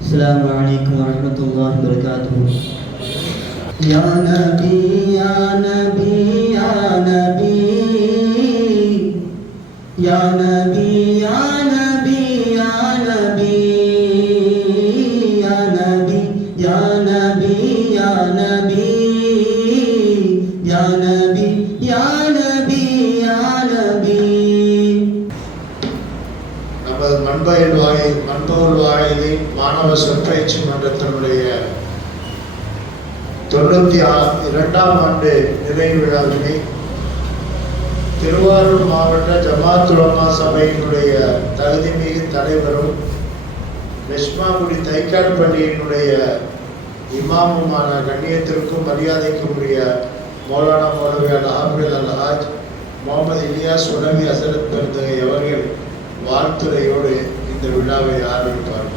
السلام عليكم ورحمة الله وبركاته. يا نبي يا نبي يا نبي. يا نبي يا نبي يا نبي. يا نبي يا نبي يا نبي. يا نبي يا வாயிலை மாணவ சொற்பயிற்சி மன்றத்தினுடைய தொண்ணூற்றி ஆ இரண்டாம் ஆண்டு நிறைவு விழாவினை திருவாரூர் மாவட்ட ஜமாத்துலமா சபையினுடைய தகுதிமிகு தலைவரும் நெஷ்மாகுடி தைக்கால் பள்ளியினுடைய இமாமுமான கண்ணியத்திற்கும் மரியாதைக்குரிய மௌலானா மௌலவி அல் ஹாஃபில் முகமது இலியாஸ் உணவி அசரத் பெருந்தகை அவர்கள் வாழ்த்துறையோடு இந்த விழாவை ஆரம்பிப்பார்கள்.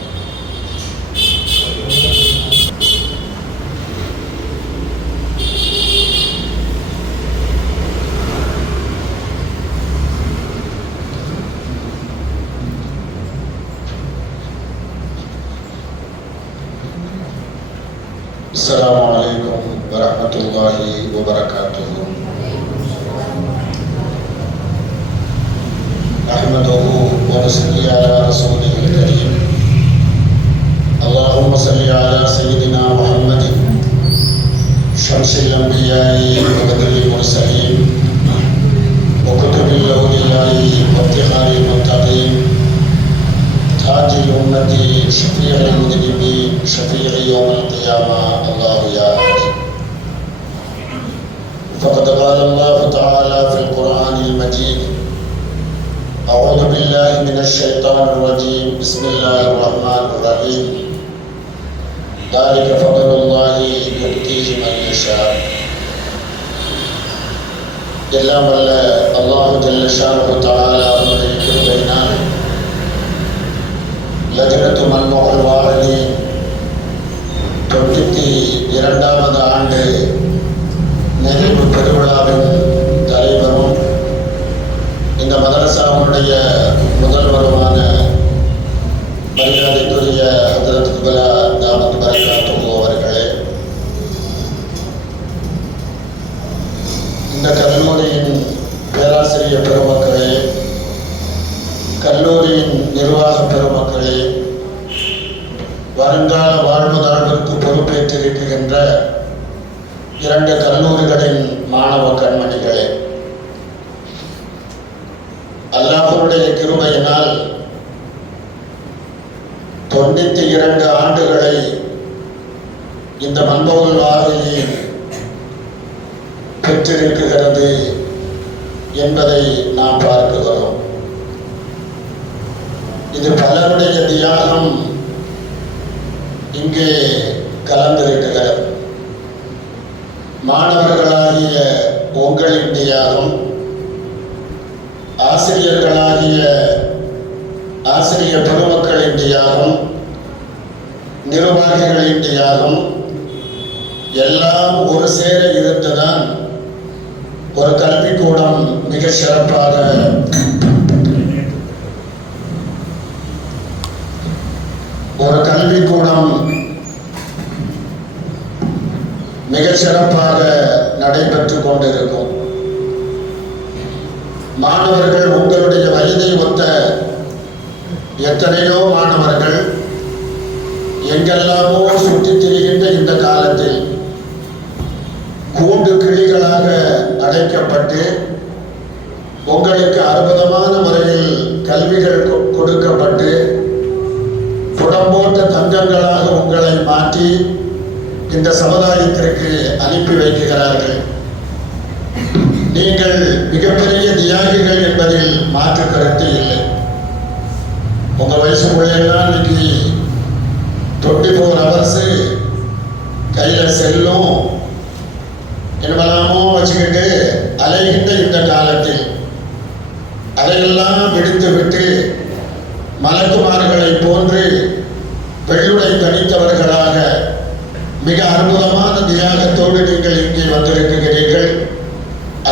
السلام عليكم ورحمة الله وبركاته. نحمده ونصلي على رسوله الكريم. اللهم صل على سيدنا محمد شمس الأنبياء وبدر المرسلين. شفيع المذنبين شفيع يوم القيامة. الله يا فقد قال الله تعالى في القرآن المجيد أعوذ بالله من الشيطان الرجيم. بسم الله الرحمن الرحيم. ذلك فضل الله يؤتيه من يشاء. إلا من الله جل شأنه تعالى அல்லாஹருடைய கிருமையினால் தொண்ணூத்தி இரண்டு ஆண்டுகளை இந்த மன்பவுல் வாரியில் பெற்றிருக்கிறது என்பதை நாம் பார்க்கிறோம். இது பலருடைய தியாகம் இங்கே கலந்திருக்கிறது. மாணவர்களாகிய உங்களின் தியாகம் ஆசிரியர்களாகிய ஆசிரிய பெருமக்களின் தியாகம் நிர்வாகிகளின் தியாகம் எல்லாம் ஒரு சேர இருந்துதான் ஒரு கல்விக்கூடம் மிக சிறப்பாக ஒரு கல்விக்கூடம் மிக சிறப்பாக நடைபெற்றுக் கொண்டிருக்கும். மாணவர்கள் உங்களுடைய வயதை ஒத்த எத்தனையோ மாணவர்கள் எங்கெல்லாமோ சுற்றித் திரிகின்ற இந்த காலத்தில் கூண்டு கிளிகளாக அடைக்கப்பட்டு உங்களுக்கு அற்புதமான முறையில் கல்விகள் கொ- கொடுக்கப்பட்டு புடம்போட்ட தங்கங்களாக உங்களை மாற்றி இந்த சமுதாயத்திற்கு அனுப்பி வைக்கிறார்கள். நீங்கள் மிகப்பெரிய தியாகிகள் என்பதில் மாற்று கருத்து இல்லை. உங்க முறையெல்லாம் இன்னைக்கு டுவெண்ட்டி ஃபோர் ஹவர்ஸு கையில் செல்லும் என்பதாமோ வச்சுக்கிட்டு அலைகின்ற இந்த காலத்தில் அதையெல்லாம் விடுத்து விட்டு மலக்குமார்களை போன்று வெள்ளுடை தனித்தவர்களாக மிக அற்புதமான தியாகத்தோடு நீங்கள் இங்கே வந்திருக்கிறீர்கள்.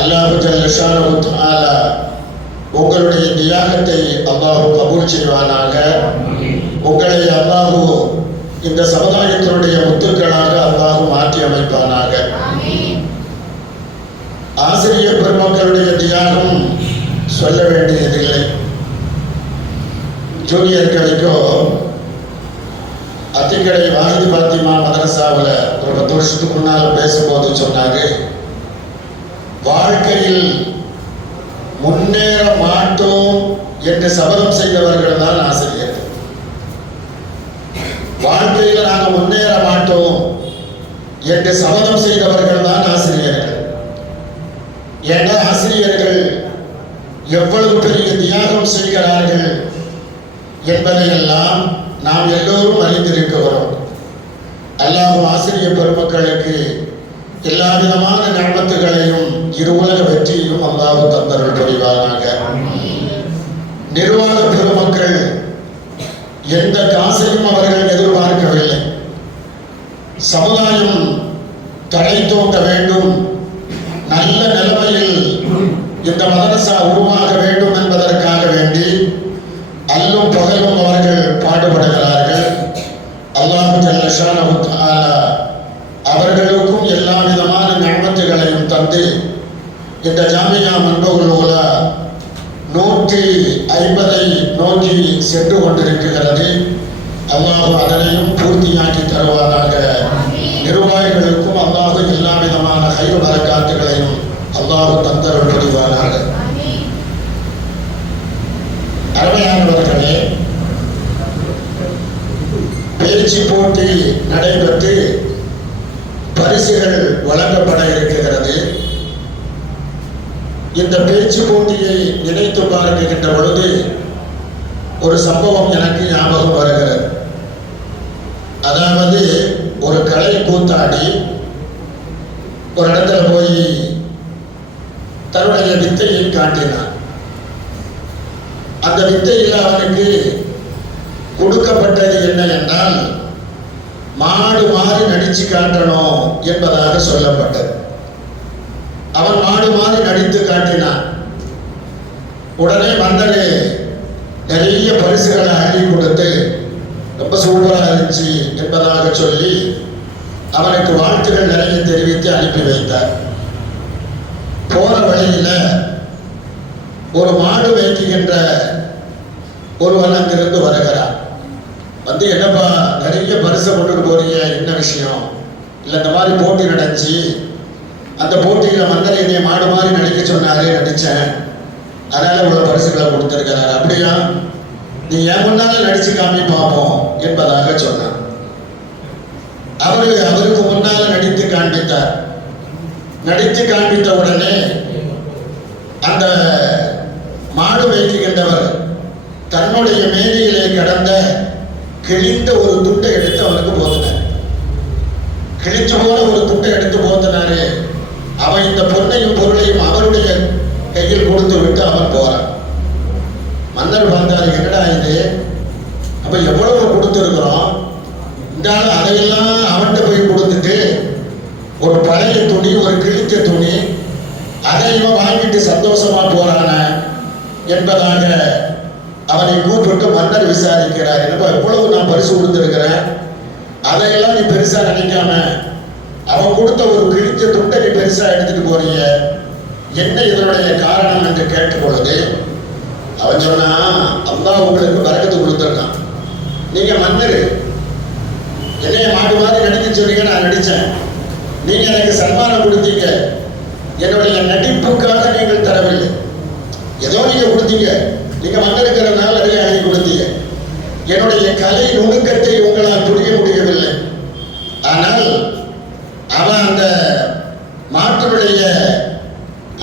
அல்லாஹு ஜல்லஷானு உங்களுடைய தியாகத்தை அல்லாஹு கபூல் செய்வானாக. உங்களை அல்லாஹு இந்த சமுதாயத்தினுடைய முத்துக்களாக அல்லாஹு மாற்றி அமைப்பானாக. ஆசிரியர் பெருமக்களுடைய தியாகம் சொல்ல வேண்டியதில்லை. ஜூனியர்களுக்கோ அத்திக்கடை வாகிதி பாத்திமா மதரசாவில் ஒரு பத்து வருஷத்துக்கு முன்னால் பேசும்போது சொன்னாங்க வாழ்க்கையில் முன்னேற மாட்டோம் என்று சபதம் செய்தவர்கள் தான் ஆசிரியர். வாழ்க்கையில் நாங்கள் முன்னேற மாட்டோம் என்று சபதம் செய்தவர்கள் தான் ஆசிரியர்கள். ஏன்னா ஆசிரியர்கள் எவ்வளவு பெரிய தியாகம் செய்கிறார்கள் என்பதையெல்லாம் நாம் எல்லோரும் அறிந்திருக்கிறோம். அல்லாஹ் ஆசிரியர் பெருமக்களுக்கு எல்லா விதமான நன்மத்துகளையும் இருவுலக வெற்றியும் அல்லாஹ் தந்தர்கள் புரிவாராக நிர்வாக பெருமக்கள் எந்த காசையும் அவர்கள் எதிர்பார்க்கவில்லை. சமுதாயம் தழைத்தோங்க வேண்டும். நல்ல நிலைமையில் இந்த மதரசா உருவாக வேண்டும் என்பதற்காக வேண்டி அல்லும் பகலும் அவர்கள் பாடுபடுகிறார்கள். அல்லாஹு அவர்களுக்கும் எல்லா விதமான நன்மத்துகளையும் தந்து இந்த ஜாமியா மன்பகுல் நூற்றி ஐம்பதை நோக்கி சென்று கொண்டிருக்கிறது. அல்லாஹு அதனையும் பூர்த்தியாக்கி தருவாராக நிர்வாகிகளுக்கும் அல்லாஹு எல்லா விதமான கைது வரக்காத்துகளையும் அல்லாஹு தந்தருள் புரிவாராக அருமையானவர்களே பேச்சு போட்டி நடைபெற்று பரிசுகள் வழங்கப்பட இருக்கிறது. இந்த பேச்சு போட்டியை நினைத்து பார்க்கின்ற பொழுது ஒரு சம்பவம் எனக்கு ஞாபகம் வருகிறது. அதாவது ஒரு கலை கூத்தாடி ஒரு இடத்துல போய் தன்னுடைய வித்தையை காட்டினான். அந்த வித்தையில் அவனுக்கு கொடுக்கப்பட்டது என்ன என்றால் மாடு மாறி நடிச்சு காட்டணும் என்பதாக சொல்லப்பட்டது. அவன் மாடு மாறி அடித்து காட்டினார். உடனே வந்தனே நிறைய பரிசுகளை அள்ளி கொடுத்து ரொம்ப சூப்பராக இருந்துச்சு என்பதாக சொல்லி அவனுக்கு வாழ்த்துகள் நிறைய தெரிவித்து அனுப்பி வைத்தார். போற வழியில் ஒரு மாடு வைக்கின்ற ஒருவன் அங்கிருந்து வருகிறான். வந்து என்னப்பா நிறைய பரிசை கொண்டுட்டு போறீங்க என்ன விஷயம்? இல்லை இந்த மாதிரி போட்டி நடந்துச்சு அந்த போட்டியில் மன்னர் என்னை மாடு மாதிரி நடிக்க சொன்னாரு நடித்தேன் அதனால இவ்வளவு பரிசுகளை கொடுத்துருக்கிறாரு. அப்படியா? நீ என் முன்னால நடிச்சு காமி பார்ப்போம் என்பதாக சொன்னார். அவரு அவருக்கு முன்னால நடித்து காண்பித்தார். நடித்து காண்பித்த உடனே அந்த மாடு வைக்கின்றவர் தன்னுடைய மேடையிலே கடந்த கிழிந்த ஒரு துட்டை எடுத்து அவனுக்கு போதினார் கிழிச்ச போல ஒரு துட்டை எடுத்து போ அவன் இந்த பொன்னையும் பொருளையும் அவருடைய கையில் கொடுத்து விட்டு அவன் போறான் மன்னர் பார்த்தாரு என்னடா இது? அப்ப எவ்வளவு கொடுத்துருக்குறோம்? இந்த ஆள் அதையெல்லாம் அவன்கிட்ட போய் கொடுத்துட்டு ஒரு பழைய துணி ஒரு கிழிச்ச துணி அதை இவன் வாங்கிட்டு சந்தோஷமா போறான என்பதாக அவனை கூப்பிட்டு மன்னர் விசாரிக்கிறார். என்னப்பா எவ்வளவு நான் பரிசு கொடுத்துருக்கிறேன். அதையெல்லாம் நீ பெருசா நினைக்காம அவன் கொடுத்த ஒரு கிழிச்ச துண்டை நீ பெருசா எடுத்துட்டு என்ன இதனுடைய காரணம் என்று கேட்ட பொழுது அவன் சொன்னா அம்மா உங்களுக்கு வரக்கத்து கொடுத்துருக்கான். நீங்க மன்னர். என்னைய மாடு மாதிரி நடிக்க சொன்னீங்க நான் நடித்தேன் நீங்க எனக்கு சன்மானம் கொடுத்தீங்க. என்னுடைய நடிப்புக்காக நீங்கள் தரவில்லை. ஏதோ நீங்க கொடுத்தீங்க. நீங்க மன்னருக்கிறனால நிறைய அணி கொடுத்தீங்க. என்னுடைய கலை நுணுக்கத்தை உங்களால் புரிய முடியவில்லை. ஆனால் அவன் அந்த மாட்டினுடைய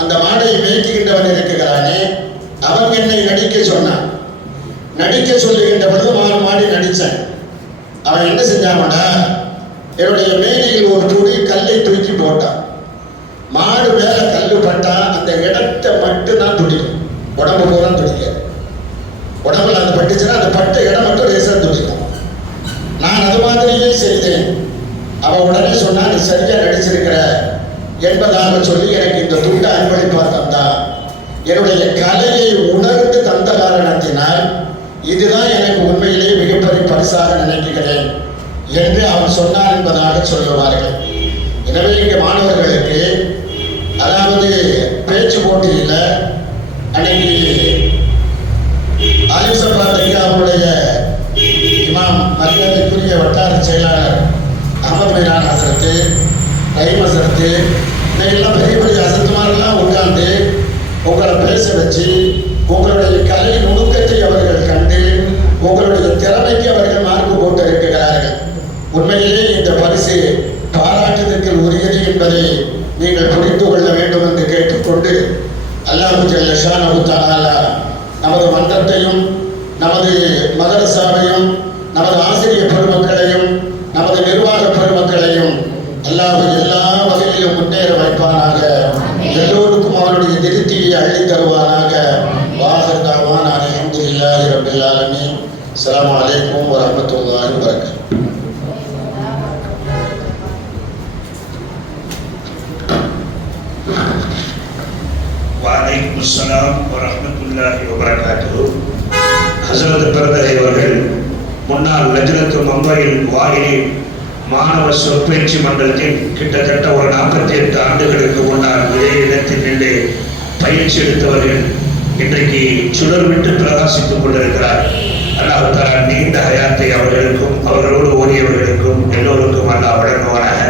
அந்த மாடை மேய்க்கின்றவன் இருக்கிறானே அவன் என்னை நடிக்க சொன்னான் நடிக்க சொல்லுகின்ற பொழுது மாறு மாடி நடித்தேன் அவன் என்ன செஞ்சாமடா என்னுடைய மேனியில் ஒரு துணி கல்லை தூக்கி போட்டான் மாடு மேல கல்லு பட்டா அந்த இடத்தை மட்டும் தான் துடிக்கும் உடம்பு பூரா துடிக்காது உடம்புல அது பட்டுச்சுன்னா அந்த பட்ட இடம் மட்டும் லேசாக துடிக்கும் நான் அது மாதிரியே செய்தேன். அவ உடனே சொன்னா நீ சரியா நடிச்சிருக்கிற என்பதாக சொல்லி எனக்கு இந்த துண்டை அன்பளிப்பா தந்தா. என்னுடைய கலையை உணர்ந்து தந்த காரணத்தினால் இதுதான் எனக்கு உண்மையிலேயே மிகப்பெரிய பரிசாக நினைக்கிறேன் என்று அவன் சொன்னார் என்பதாக சொல்லுவார்கள். எனவே இங்கே மாணவர்களுக்கு அதாவது பேச்சு போட்டியில் அன்னைக்கு ஆலிசபாத்துக்கு அவருடைய இமாம் மரியாதைக்குரிய வட்டார செயலாளர் அகமது மீரான் அசரத்து ரஹீம் அசரத்து இன்னைக்கெல்லாம் பெரிய பெரிய அசத்துமாரெல்லாம் உட்கார்ந்து உங்களை பேச வச்சு உங்களுடைய கலை நுணுக்கத்தை அவர்கள் கண்டு உங்களுடைய திறமைக்கு அவர்கள் மார்க்கு போட்டு இருக்கிறார்கள் உண்மையிலே இந்த பரிசு பாராட்டுதற்கு உரியது என்பதை நீங்கள் புரிந்து கொள்ள வேண்டும் என்று கேட்டுக்கொண்டு அல்லாஹு ஜல்லஷானஹு தஆலா நமது மன்றத்தையும் நமது மதரசாவையும் நமது ஆசிரியர் பெருமக்களையும் நமது நிர்வாக பெருமக்களையும் அல்லாஹ் எல்லா வகையிலும் முன்னேற வைப்பானாக. எல்லோருக்கும் அவருடைய திருத்தியை அள்ளி தருவானாக. வாஹர் தாவான் அல்ஹம்துலில்லாஹி ரப்பில் ஆலமீன். அஸ்ஸலாமு அலைக்கும் வரஹ்மத்துல்லாஹி வபரகாத்துஹு வலைக்கும் வரமத்துல்லாஹி வபரகாத்து ஹசரத் பிரதரை அவர்கள் முன்னாள் லஜ்னத்து மும்பையில் வாயிலி மாணவ சொற்பயிற்சி மன்றத்தில் கிட்டத்தட்ட ஒரு நாற்பத்தி எட்டு ஆண்டுகளுக்கு முன்னால் ஒரே இடத்தில் நின்று பயிற்சி எடுத்தவர்கள் இன்றைக்கு சுடர் விட்டு பிரகாசித்துக் கொண்டிருக்கிறார். அல்லாஹால நீண்ட ஹயாத்தை அவர்களுக்கும் அவர்களோடு ஓடியவர்களுக்கும் எல்லோருக்கும் அல்லாஹ் வழங்குவானாக.